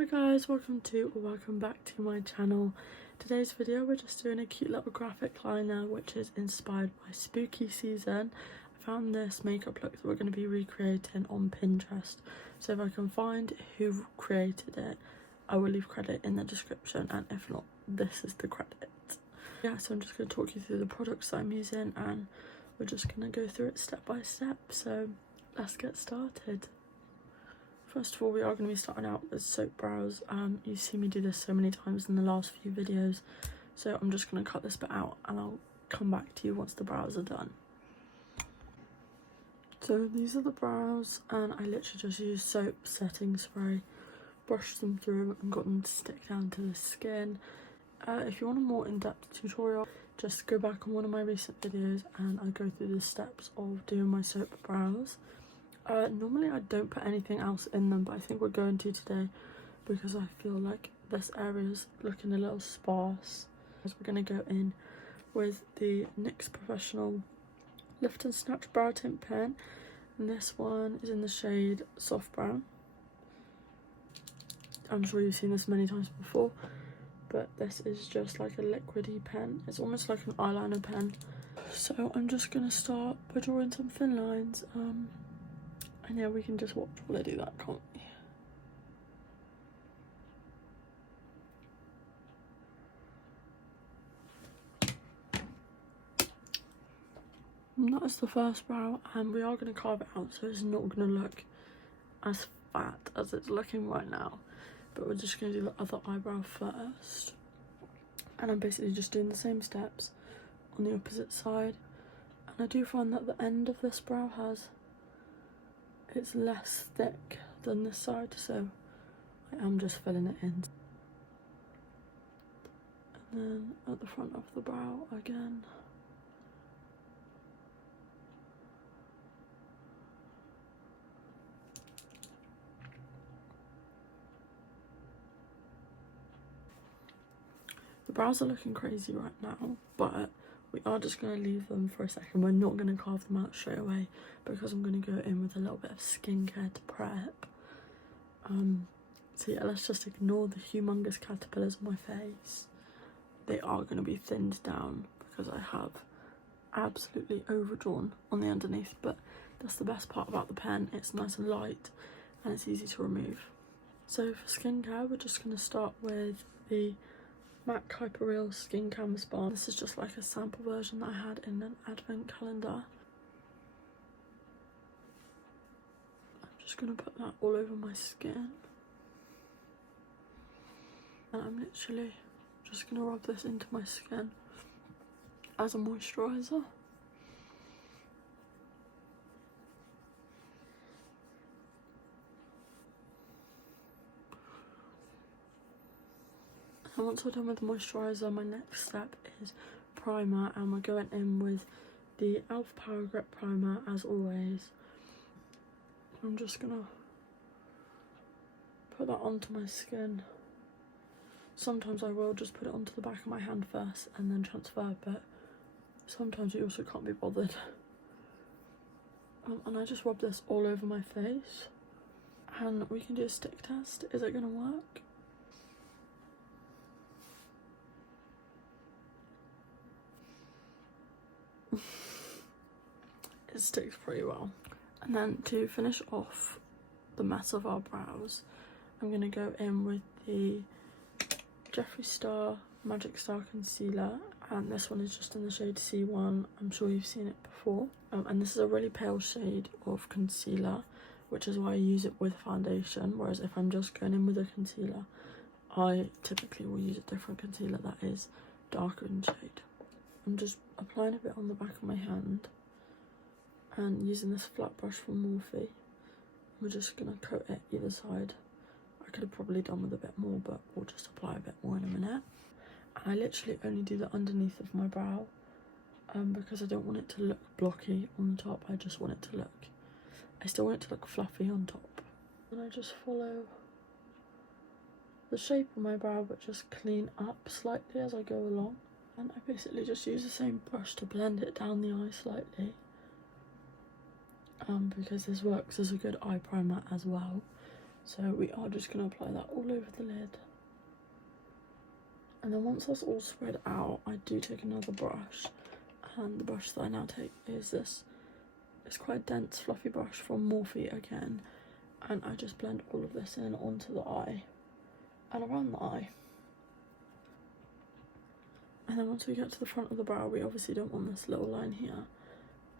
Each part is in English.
Hi guys, welcome back to my channel. Today's video we're just doing a cute little graphic liner which is inspired by spooky season. I found this makeup look that we're going to be recreating on Pinterest, so if I can find who created it I will leave credit in the description, and if not, this is the credit. Yeah, so I'm just going to talk you through the products that I'm using and we're just going to go through it step by step, so let's get started. First of all, we are going to be starting out with soap brows. You've seen me do this so many times in the last few videos, so I'm just going to cut this bit out and I'll come back to you once the brows are done. So these are the brows, and I literally just used soap setting spray, brushed them through and got them to stick down to the skin. If you want a more in-depth tutorial, just go back on one of my recent videos and I go through the steps of doing my soap brows. Normally I don't put anything else in them, but I think we're going to today because I feel like this area is looking a little sparse. As we're going to go in with the NYX Professional Lift and Snatch Brow Tint Pen, and this one is in the shade Soft Brown. I'm sure you've seen this many times before, but this is just like a liquidy pen. It's almost like an eyeliner pen. So I'm just going to start by drawing some thin lines. And yeah, we can just watch while I do that, can't we? And that is the first brow, and we are going to carve it out so it's not going to look as fat as it's looking right now. But we're just going to do the other eyebrow first. And I'm basically just doing the same steps on the opposite side. And I do find that the end of this brow it's less thick than this side, so I am just filling it in. And then at the front of the brow again. The brows are looking crazy right now, but we are just going to leave them for a second. We're not going to carve them out straight away because I'm going to go in with a little bit of skincare to prep. So yeah, let's just ignore the humongous caterpillars on my face. They are going to be thinned down because I have absolutely overdrawn on the underneath, but that's the best part about the pen. It's nice and light and it's easy to remove. So for skincare, we're just going to start with the MAC Hyperreal Skin Canvas Bar. This is just like a sample version that I had in an advent calendar. I'm just going to put that all over my skin. And I'm literally just going to rub this into my skin as a moisturiser. And once we're done with the moisturiser, my next step is primer, and we're going in with the e.l.f. Power Grip Primer as always. I'm just gonna put that onto my skin. Sometimes I will just put it onto the back of my hand first and then transfer, but sometimes you also can't be bothered. And I just rub this all over my face, and we can do a stick test. Is it gonna work? It sticks pretty well. And then to finish off the mess of our brows, I'm going to go in with the Jeffree Star Magic Star Concealer, and this one is just in the shade C1. I'm sure you've seen it before. And this is a really pale shade of concealer, which is why I use it with foundation, whereas if I'm just going in with a concealer, I typically will use a different concealer that is darker in shade. I'm just applying a bit on the back of my hand and using this flat brush from Morphe. We're just going to coat it either side. I could have probably done with a bit more, but we'll just apply a bit more in a minute. And I literally only do the underneath of my brow because I don't want it to look blocky on the top. I just want it to look, I still want it to look fluffy on top. And I just follow the shape of my brow but just clean up slightly as I go along. And I basically just use the same brush to blend it down the eye slightly. Because this works as a good eye primer as well. So we are just going to apply that all over the lid. And then once that's all spread out, I do take another brush, and the brush that I now take is this. It's quite a dense, fluffy brush from Morphe again, and I just blend all of this in onto the eye and around the eye. And then once we get to the front of the brow, we obviously don't want this little line here.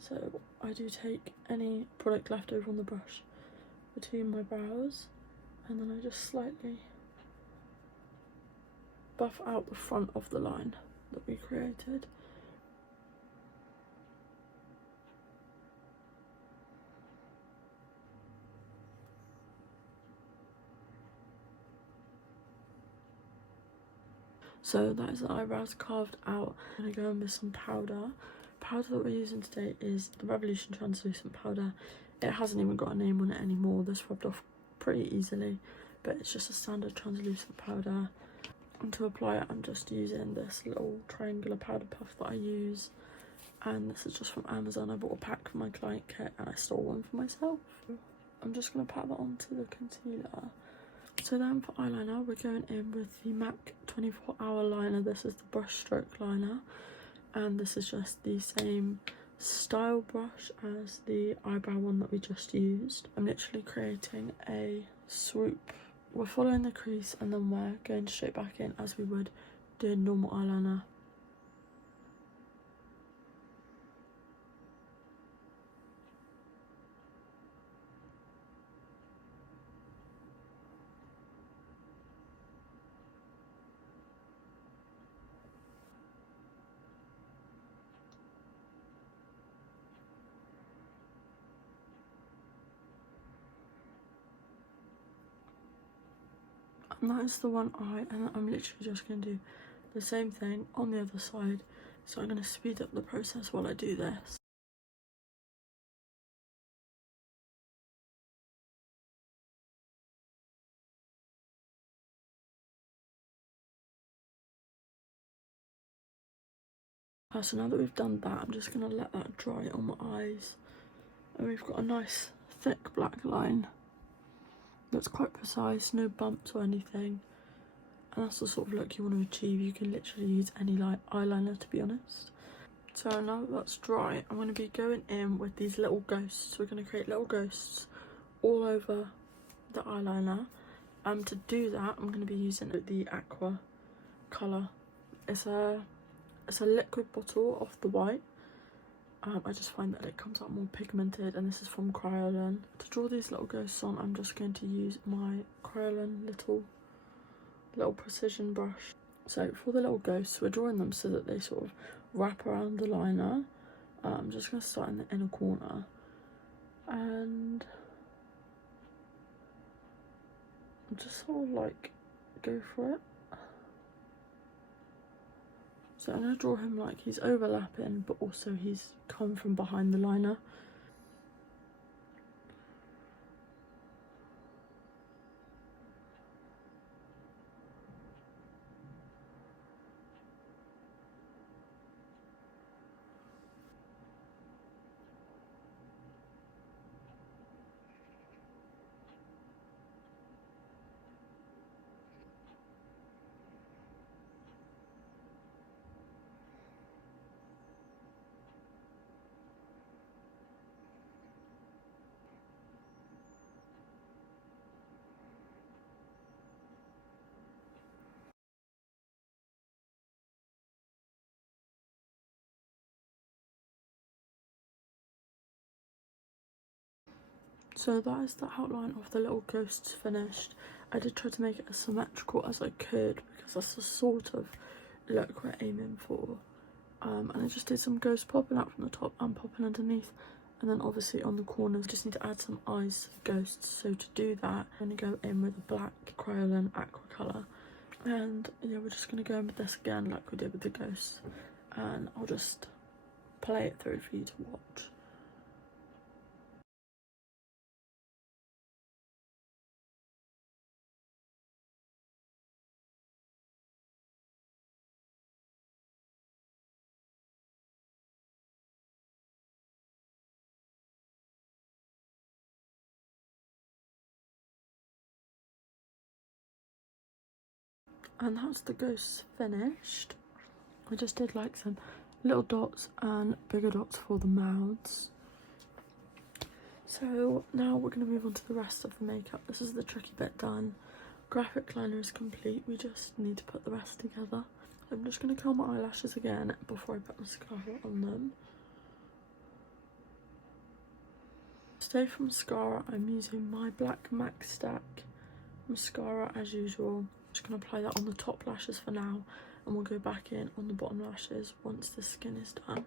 So I do take any product left over on the brush between my brows, and then I just slightly buff out the front of the line that we created. So that is the eyebrows carved out. I'm going to go in with some powder. Powder that we're using today is the Revolution Translucent Powder. It hasn't even got a name on it anymore. This rubbed off pretty easily, but it's just a standard translucent powder. And to apply it, I'm just using this little triangular powder puff that I use. And this is just from Amazon. I bought a pack for my client kit and I stole one for myself. I'm just going to pat that onto the concealer. So then for eyeliner, we're going in with the MAC 24 Hour Liner. This is the brush stroke liner. And this is just the same style brush as the eyebrow one that we just used. I'm literally creating a swoop. We're following the crease and then we're going straight back in as we would doing normal eyeliner. And that is the one eye, and I'm literally just going to do the same thing on the other side. So I'm going to speed up the process while I do this. So now that we've done that, I'm just going to let that dry on my eyes. And we've got a nice thick black line that's quite precise, no bumps or anything. And that's the sort of look you want to achieve. You can literally use any eyeliner, to be honest. So now that that's dry, I'm going to be going in with these little ghosts. We're going to create little ghosts all over the eyeliner. To do that, I'm going to be using the Aqua colour. It's a liquid bottle off the white. I just find that it comes out more pigmented, and this is from Kryolan. To draw these little ghosts on, I'm just going to use my Kryolan little precision brush. So for the little ghosts, we're drawing them so that they sort of wrap around the liner. I'm just going to start in the inner corner, and just sort of like go for it. So I'm going to draw him like he's overlapping, but also he's come from behind the liner. So that is the outline of the little ghosts finished. I did try to make it as symmetrical as I could because that's the sort of look we're aiming for. And I just did some ghosts popping out from the top and popping underneath. And then obviously on the corners, just need to add some eyes to the ghosts. So to do that, I'm going to go in with a black Kryolan Aqua colour. And yeah, we're just going to go in with this again like we did with the ghosts. And I'll just play it through for you to watch. And that's the ghosts finished. I just did like some little dots and bigger dots for the mouths. So now we're going to move on to the rest of the makeup. This is the tricky bit done. Graphic liner is complete, we just need to put the rest together. I'm just going to curl my eyelashes again before I put mascara on them. Today for mascara, I'm using my Black MAC Stack mascara as usual. I'm just going to apply that on the top lashes for now, and we'll go back in on the bottom lashes once the skin is done.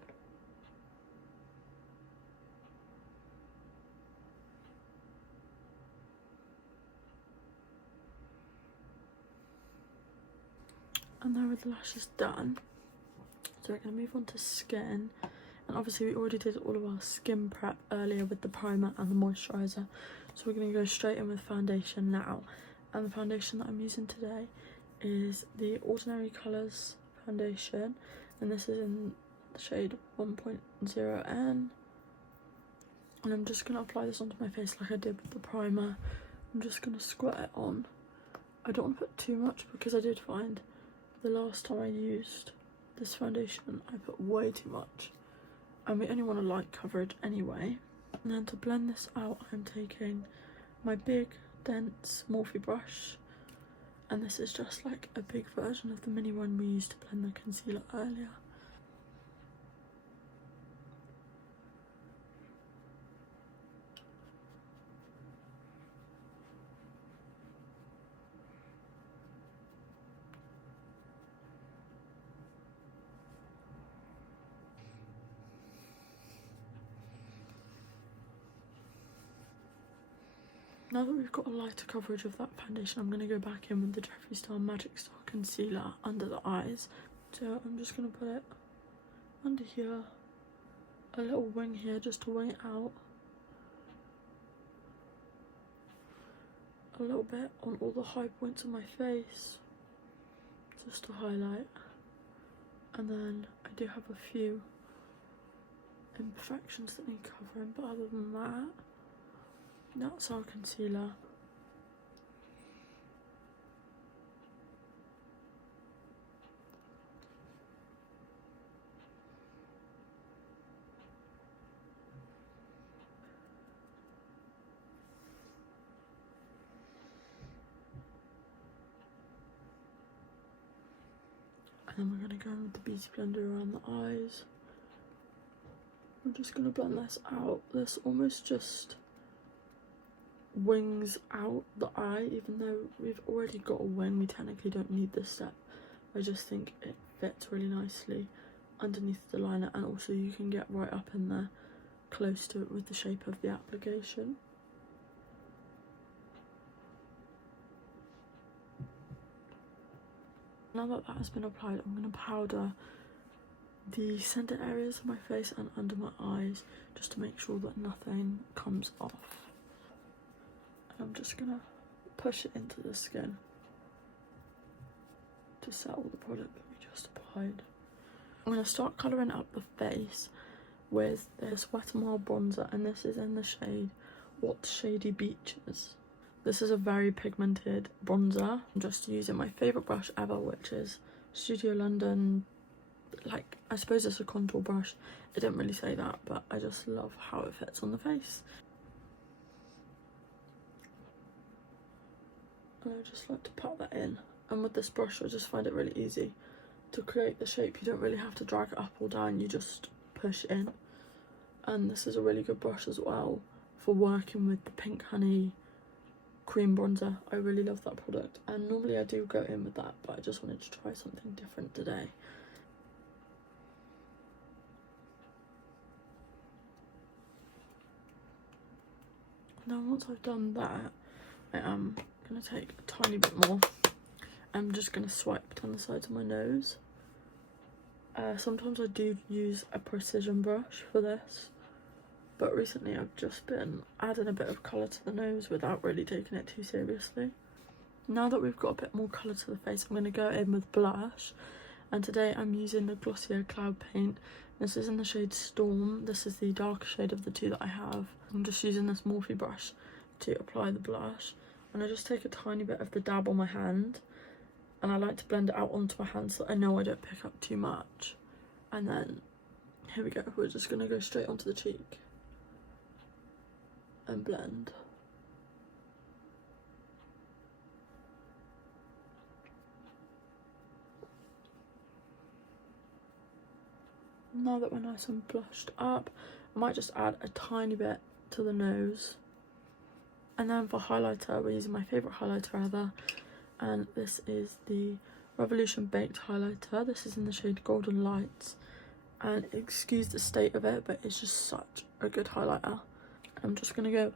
And there are the lashes done. So we're going to move on to skin. And obviously we already did all of our skin prep earlier with the primer and the moisturiser. So we're going to go straight in with foundation now. And the foundation that I'm using today is the Ordinary Colours foundation. And this is in the shade 1.0N. And I'm just going to apply this onto my face like I did with the primer. I'm just going to squirt it on. I don't want to put too much because I did find the last time I used this foundation I put way too much, and we only want a light coverage anyway. And then to blend this out, I'm taking my big dense Morphe brush, and this is just like a big version of the mini one we used to blend the concealer earlier. Now that we've got a lighter coverage of that foundation, I'm going to go back in with the Jeffree Star Magic Star Concealer under the eyes. So I'm just going to put it under here, a little wing here just to wing it out, a little bit on all the high points of my face, just to highlight. And then I do have a few imperfections that need covering, but other than that, that's our concealer. And then we're going to go in with the Beauty Blender around the eyes. I'm just going to blend this out. This almost just wings out the eye, even though we've already got a wing, we technically don't need this step. I just think it fits really nicely underneath the liner, and also you can get right up in there close to it with the shape of the application. Now that that has been applied, I'm going to powder the centre areas of my face and under my eyes just to make sure that nothing comes off. I'm just gonna push it into the skin to settle the product that we just applied. I'm gonna start colouring up the face with this Wet n Wild bronzer, and this is in the shade What Shady Beaches. This is a very pigmented bronzer. I'm just using my favourite brush ever, which is Studio London. Like, I suppose it's a contour brush. It didn't really say that, but I just love how it fits on the face. And I just like to pat that in, and with this brush I just find it really easy to create the shape. You don't really have to drag it up or down, you just push in. And this is a really good brush as well for working with the Pink Honey cream bronzer. I really love that product, and normally I do go in with that, but I just wanted to try something different today. Now once I've done that, I am going to take a tiny bit more. I'm just going to swipe down the sides of my nose. Sometimes I do use a precision brush for this, but recently I've just been adding a bit of colour to the nose without really taking it too seriously. Now that we've got a bit more colour to the face, I'm going to go in with blush, and today I'm using the Glossier Cloud Paint. This is in the shade Storm. This is the darker shade of the two that I have. I'm just using this Morphe brush to apply the blush, and I just take a tiny bit of the dab on my hand, and I like to blend it out onto my hand so I know I don't pick up too much. And then here we go, we're just gonna go straight onto the cheek and blend. Now that we're nice and blushed up, I might just add a tiny bit to the nose. And then for highlighter, we're using my favourite highlighter ever, and this is the Revolution Baked Highlighter. This is in the shade Golden Lights, and excuse the state of it, but it's just such a good highlighter. I'm just going to go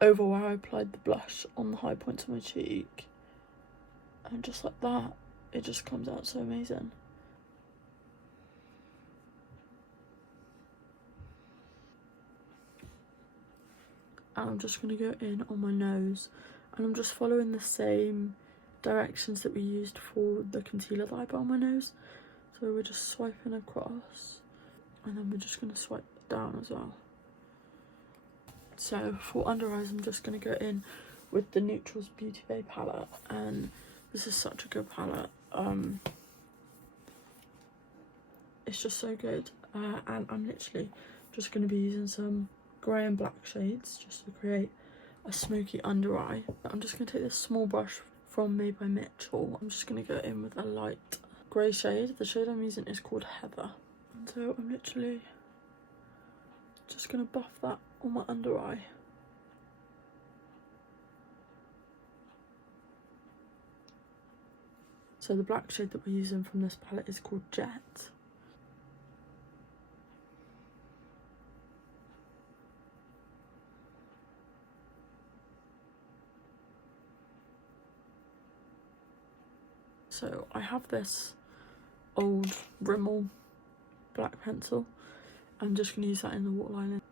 over where I applied the blush on the high points of my cheek, and just like that, it just comes out so amazing. And I'm just going to go in on my nose, and I'm just following the same directions that we used for the concealer that I put on my nose. So we're just swiping across, and then we're just going to swipe down as well. So for under eyes, I'm just going to go in with the Neutrals Beauty Bay palette, and this is such a good palette. It's just so good, and I'm literally just going to be using some grey and black shades just to create a smoky under eye. I'm just going to take this small brush from Made by Mitchell. I'm just going to go in with a light grey shade. The shade I'm using is called Heather. And so I'm literally just going to buff that on my under eye. So the black shade that we're using from this palette is called Jet. So I have this old Rimmel black pencil. I'm just going to use that in the waterline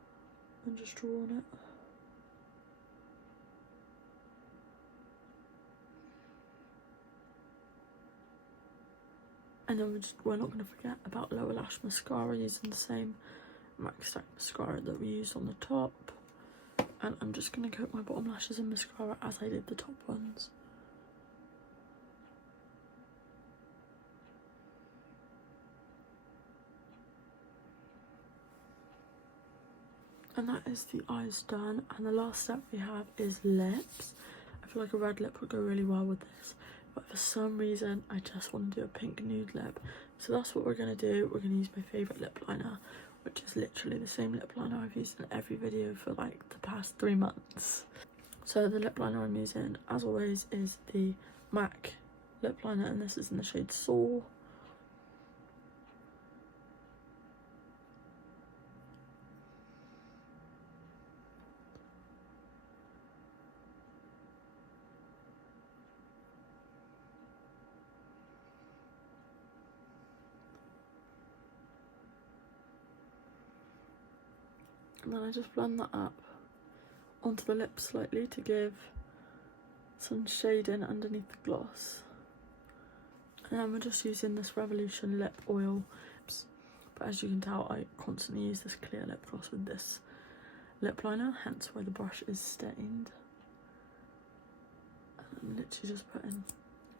and just draw on it. And then we're not going to forget about lower lash mascara, using the same MAC Stack mascara that we used on the top. And I'm just going to coat my bottom lashes in mascara as I did the top ones. And that is the eyes done, and the last step we have is lips. I feel like a red lip would go really well with this, but for some reason I just want to do a pink nude lip. So that's what we're going to do. We're going to use my favourite lip liner, which is literally the same lip liner I've used in every video for like the past 3 months. So the lip liner I'm using, as always, is the MAC lip liner, and this is in the shade Soar. And then I just blend that up onto the lips slightly to give some shading underneath the gloss. And then we're just using this Revolution lip oil. But as you can tell, I constantly use this clear lip gloss with this lip liner, hence why the brush is stained. And I'm literally just putting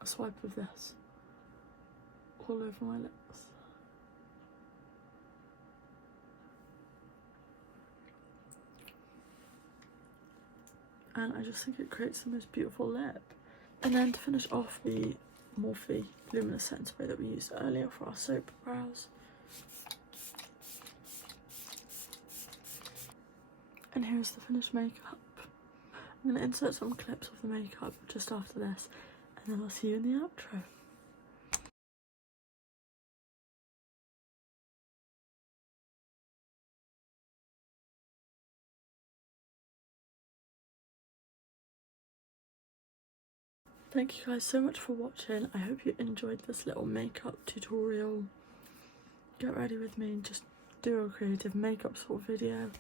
a swipe of this all over my lips. And I just think it creates the most beautiful lip. And then to finish off, the Morphe Luminous Setting Spray that we used earlier for our soap brows. And here's the finished makeup. I'm going to insert some clips of the makeup just after this, and then I'll see you in the outro. Thank you guys so much for watching. I hope you enjoyed this little makeup tutorial. Get ready with me and just do a creative makeup sort of video.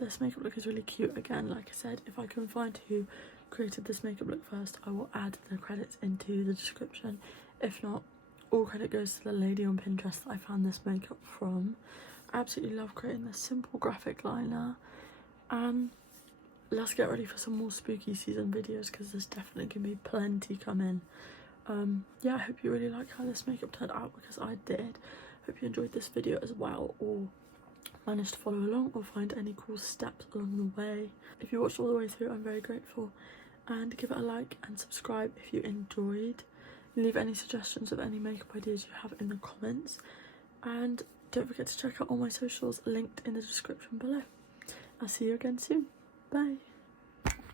This makeup look is really cute. Again, like I said, if I can find who created this makeup look first, I will add the credits into the description. If not, all credit goes to the lady on Pinterest that I found this makeup from. I absolutely love creating this simple graphic liner. And let's get ready for some more spooky season videos, because there's definitely going to be plenty coming. yeah, I hope you really like how this makeup turned out, because I did. Hope you enjoyed this video as well, or managed to follow along or find any cool steps along the way. If you watched all the way through, I'm very grateful, and give it a like and subscribe if you enjoyed. Leave any suggestions of any makeup ideas you have in the comments, and don't forget to check out all my socials linked in the description below. I'll see you again soon. Bye.